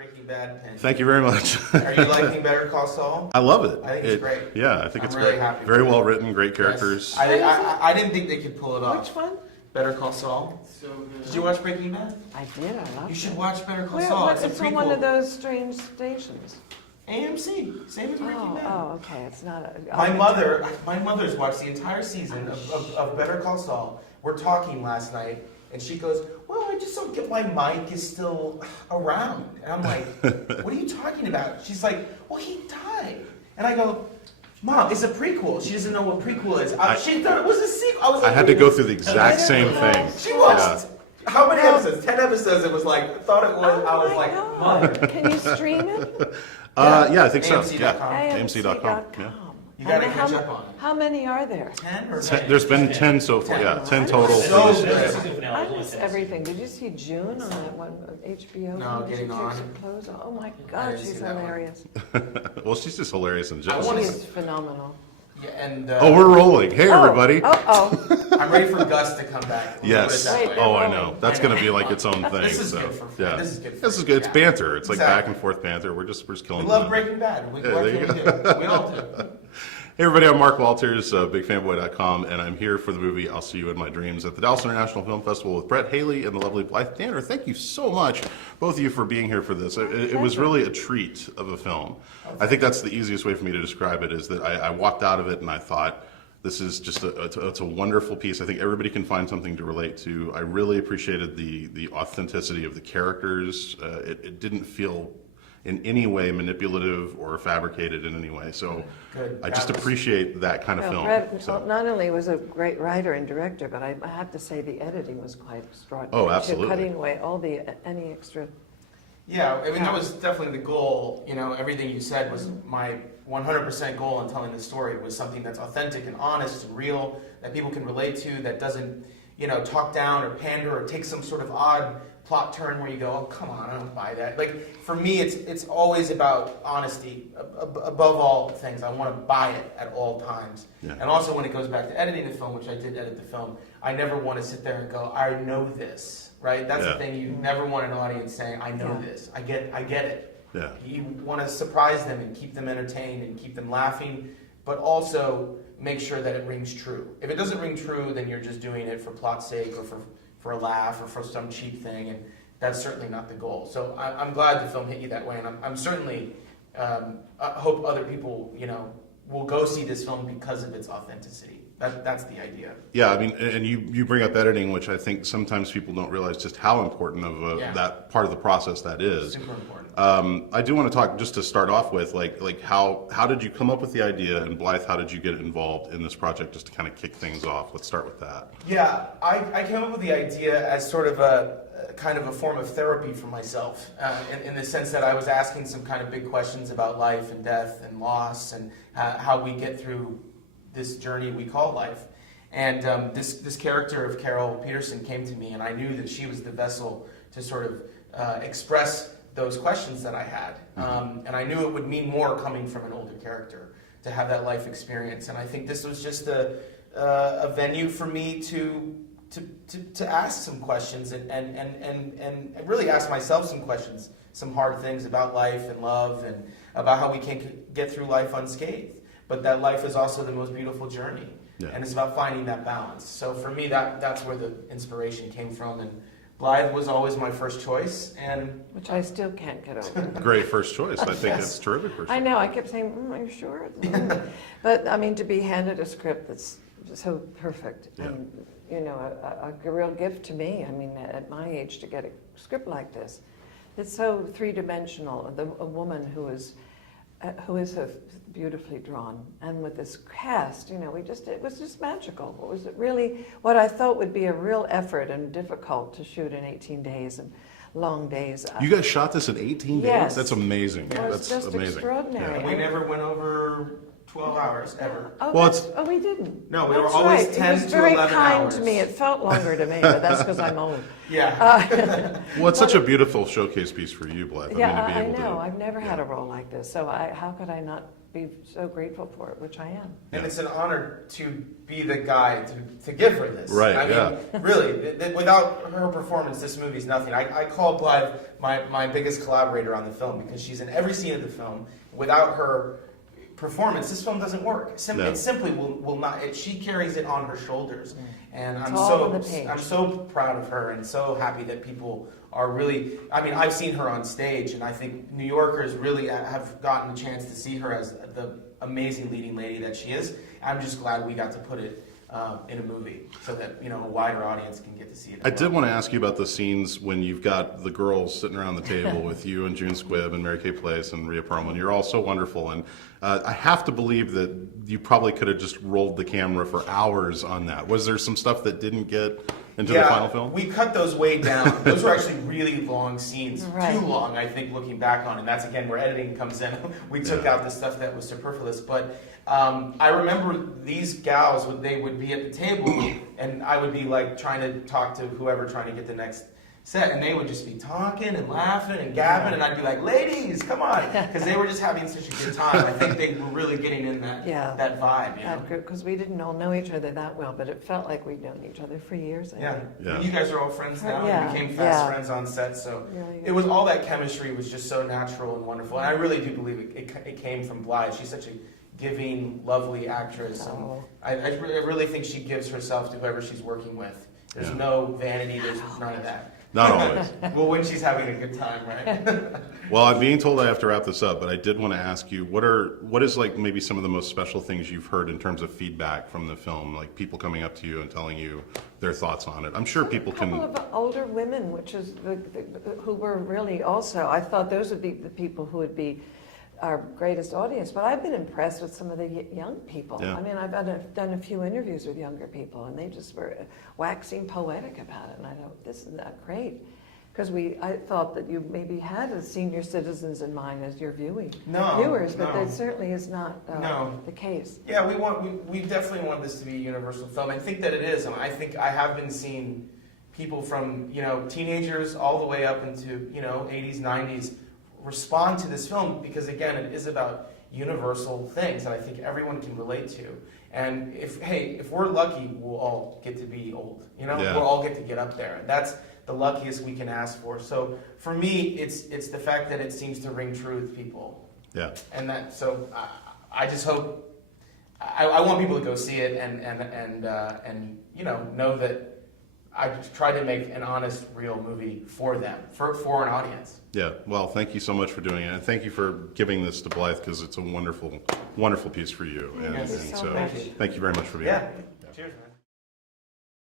Breaking Bad pin. Thank you very much. Are you liking Better Call Saul? I love it. I think it's great. Yeah, I think it's I'm really great. happy Very with it. well written, great characters. Yes. I didn't think they could pull it off. Which one? Better Call Saul. So good. Did you watch Breaking Bad? I did. I loved You should it. watch Better Call Where, Saul. what, It's a it's on one of prequel. those strange stations. AMC. Same as Breaking Oh, Bad. oh, okay. It's not a. My mother's watched the entire season of Better Call Saul. We're talking last night, and she goes, "Well, I just don't get why Mike is still around." And I'm like, "What are you talking about?" She's like, "Well, he died." And I go, "Mom, it's a prequel." She doesn't know what prequel is. She thought it was a sequel. I was like, I had to go through the exact same thing. She watched how many episodes? 10 episodes. It was like, thought it was. Oh I was my like, God. "Mother." Can you stream it? Yeah, I think so. AMC.com. Yeah, AMC.com. Yeah. You gotta And catch up on it. How many are there? 10 or There's been 10 so far. Yeah, 10 total So for this good. year. Season finale I is only missed 10. everything. Did you see June on that one HBO? No, when she Getting takes On. her clothes off? Oh my I God, didn't she's see that one. hilarious. Well, she's just hilarious in I general. wanna- She's phenomenal. Yeah, and Oh, we're rolling. Hey, everybody. Oh, I'm ready for Gus to come back. We'll Yes. put it that way. Oh, I know. That's going to be like its own thing. This is so, good for yeah. this is good. For This is good. It's yeah. banter. It's like Exactly. back and forth banter. We're just We killing love it. Breaking Bad. What there you can we do? We all do. Hey everybody, I'm Mark Walters, BigFanboy.com, and I'm here for the movie I'll See You in My Dreams at the Dallas International Film Festival with Brett Haley and the lovely Blythe Danner. Thank you so much, both of you, for being here for this. It was really a treat of a film. I think that's the easiest way for me to describe it, is that I walked out of it and I thought, this is just it's a wonderful piece. I think everybody can find something to relate to. I really appreciated the authenticity of the characters. It didn't feel in any way manipulative or fabricated in any way. So Good. I just appreciate that kind of well, film. Brett So- not only was a great writer and director, but I have to say the editing was quite extraordinary. Oh, absolutely. Cutting away all the any extra. Yeah, I mean that was definitely the goal. You know, everything you said was my 100% goal in telling the story. Was something that's authentic and honest and real, that people can relate to, that doesn't, talk down or pander or take some sort of odd plot turn where you go, "Oh, come on, I don't buy that." Like, for me, it's always about honesty. Above all things, I want to buy it at all times. Yeah. And also when it goes back to editing the film, which I did edit the film, I never want to sit there and go, "I know this," right? That's Yeah. the thing. You never want an audience saying, "I know Yeah. this. I get it." Yeah. You want to surprise them and keep them entertained and keep them laughing, but also make sure that it rings true. If it doesn't ring true, then you're just doing it for plot's sake or for a laugh or for some cheap thing, and that's certainly not the goal. So I'm glad the film hit you that way, and I'm certainly I hope other people will go see this film because of its authenticity. That's the idea. Yeah, I mean, and you bring up editing, which I think sometimes people don't realize just how important of Yeah. that part of the process that is. Super important. I do want to talk, just to start off with, like how did you come up with the idea, and Blythe, how did you get involved in this project, just to kind of kick things off? Let's start with that. Yeah, I came up with the idea as sort of a kind of a form of therapy for myself, in the sense that I was asking some kind of big questions about life and death and loss and how we get through this journey we call life. And this character of Carol Peterson came to me, and I knew that she was the vessel to sort of express those questions that I had. And I knew it would mean more coming from an older character to have that life experience. And I think this was just a venue for me to ask some questions and really ask myself some questions, some hard things about life and love and about how we can get through life unscathed. But that life is also the most beautiful journey. Yeah. And it's about finding that balance. So for me, that's where the inspiration came from. And Blythe was always my first choice. And Which I still can't get over. Great first choice. I think Yes. it's terrific first I choice. know, I kept saying, are you sure? But I mean, to be handed a script that's so perfect Yeah. and, a real gift to me. I mean, at my age, to get a script like this, it's so three-dimensional. A woman who is so beautifully drawn, and with this cast, it was just magical. It was really what I thought would be a real effort and difficult to shoot in 18 days and long days. You guys shot this in 18 days? Yes. That's amazing. It was That's just amazing. extraordinary. we never went over 12 hours, ever. Oh, Well, we didn't. No, we were That's always right. 10 It was to very 11 kind hours. to me. It felt longer to me, but that's because I'm old. Yeah. Well, it's such a beautiful showcase piece for you, Blythe. Yeah, I mean, to be I able know. to. I've never had a role like this, so how could I not be so grateful for it, which I am. And it's an honor to be the guy to give her this. Right, I mean, really, without her performance, this movie's nothing. I call Blythe my biggest collaborator on the film because she's in every scene of the film. Without her performance, this film doesn't work. It simply will not. She carries it on her shoulders, and I'm so proud of her and so happy that people are really. I mean, I've seen her on stage, and I think New Yorkers really have gotten a chance to see her as the amazing leading lady that she is. I'm just glad we got to put it in a movie so that a wider audience can get to see it. I did want to ask you about the scenes when you've got the girls sitting around the table with you and June Squibb and Mary Kay Place and Rhea Perlman. You're all so wonderful, and I have to believe that you probably could have just rolled the camera for hours on that. Was there some stuff that didn't get into the final film? We cut those way down. Those were actually really long scenes. Right. Too long, I think, looking back on it. And that's, again, where editing comes in. We took out the stuff that was superfluous. But I remember these gals, they would be at the table, and I would be like trying to talk to whoever, trying to get the next set, and they would just be talking and laughing and gabbing, and I'd be like, ladies, come on, because they were just having such a good time. I think they were really getting in that vibe, That group, because we didn't all know each other that well, but it felt like we'd known each other for years. I think. And you guys are all friends now. Yeah. We became fast friends on set, so it was all that chemistry was just so natural and wonderful, and I really do believe it came from Blythe. She's such a giving, lovely actress, and I really think she gives herself to whoever she's working with. There's no vanity, there's none of that. Not always. Well, when she's having a good time, right? Well, I'm being told I have to wrap this up, but I did want to ask you, what is like maybe some of the most special things you've heard in terms of feedback from the film, like people coming up to you and telling you their thoughts on it? I'm sure people can. A couple of older women, which is who were really also. I thought those would be the people who would be our greatest audience, but I've been impressed with some of the young people. Yeah. I mean, I've done a few interviews with younger people, and they just were waxing poetic about it. And I thought, this is not great, because I thought that you maybe had as senior citizens in mind as your viewers, but that certainly is not the case. Yeah, we definitely want this to be a universal film. I think that it is, and I think I have been seeing people from teenagers all the way up into 80s, 90s. Respond to this film because, again, it is about universal things that I think everyone can relate to. And if we're lucky, we'll all get to be old. We'll all get to get up there. And that's the luckiest we can ask for. So for me, it's the fact that it seems to ring true with people. Yeah. And I just hope I want people to go see it and know that I tried to make an honest, real movie for them, for an audience. Yeah, well, thank you so much for doing it, and thank you for giving this to Blythe, because it's a wonderful, wonderful piece for you. And so, thank you very much for being here.